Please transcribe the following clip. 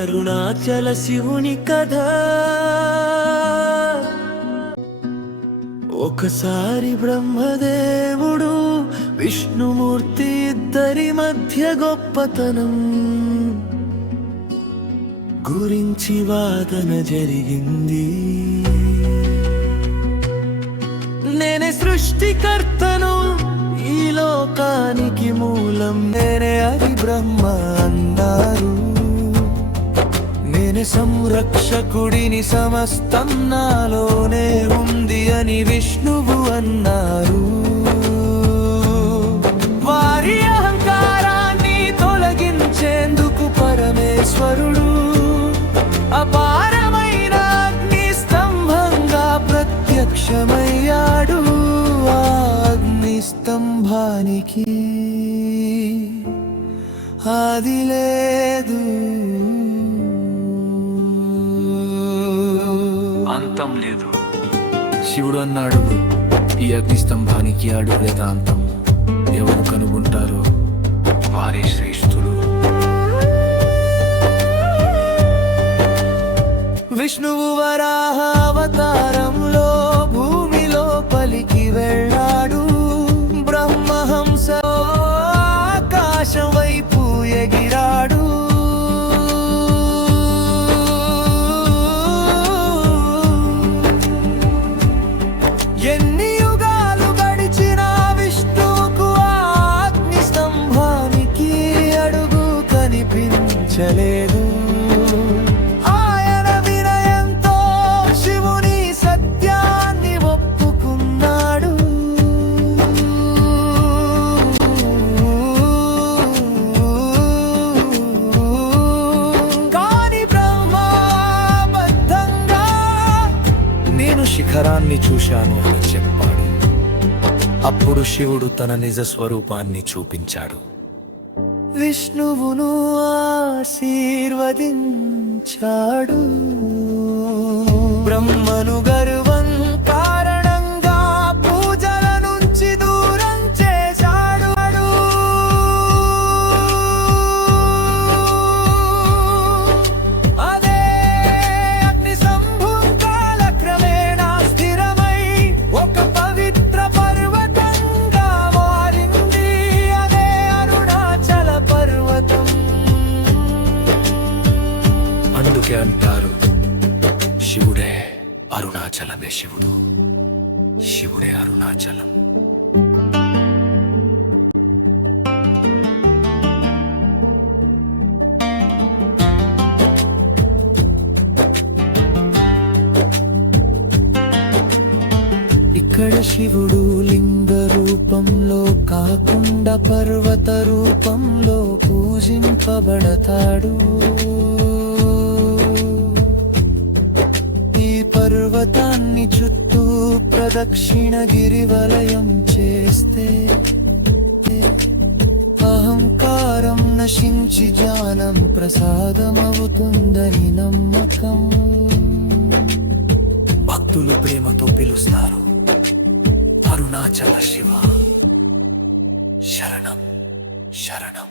అరుణాచల శివుని కథ. ఒకసారి బ్రహ్మదేవుడు విష్ణుమూర్తి ఇద్దరి మధ్య గొప్పతనం గురించి వాదన జరిగింది. నేనే సృష్టికర్తను, ఈ లోకానికి మూలం నేనే అని బ్రహ్మ అన్నారు. నేనే సంరక్షకుడిని, సమస్తం నాలోనే ఉంది అని విష్ణువు అన్నారు. వారి అహంకారాన్ని తొలగించేందుకు పరమేశ్వరుడు అపారమైన అగ్ని స్తంభంగా ప్రత్యక్షమయ్యాడు. ఆ అగ్ని స్తంభానికి ఆది లేదు, అంతం లేదు. శివుడు అన్నాడు, ఈ అగ్ని స్తంభానికి అడుగు లేదా అంతం. ఎవరు కనుగొంటారో వారే శ్రేష్ఠులు. విష్ణువు వరాహ అవతారంలో భూమిలో పలికి వెళ్ళాడు. బ్రహ్మహంస ఆకాశం వైపు ఎగిరాడు. ఎన్ని యుగాలు గడిచినా విష్ణువుకు అగ్ని స్తంభానికి అడుగు కనిపించలేదు. శిఖరాన్ని చూశాను అని చెప్పాడు. అప్పుడు శివుడు తన నిజ స్వరూపాన్ని చూపించాడు. విష్ణువును ఆశీర్వదించాడు. బ్రహ్మను గర్వం కారణంగా పూజల నుంచి దూరం చేశాడు. అందుకే అంటారు, శివుడే అరుణాచలమే శివుడు, శివుడే అరుణాచలం. ఇక్కడ శివుడు లింగ రూపంలో కాకుండా పర్వత రూపంలో పూజింపబడతాడు. పర్వతాన్ని చుట్టూ ప్రదక్షిణ గిరివలయం చేస్తే అహంకారం నశించి జ్ఞానం ప్రసాదమవుతుందని నమ్మకం. భక్తులు ప్రేమతో పిలుస్తారు, అరుణాచల శివ శరణం శరణం.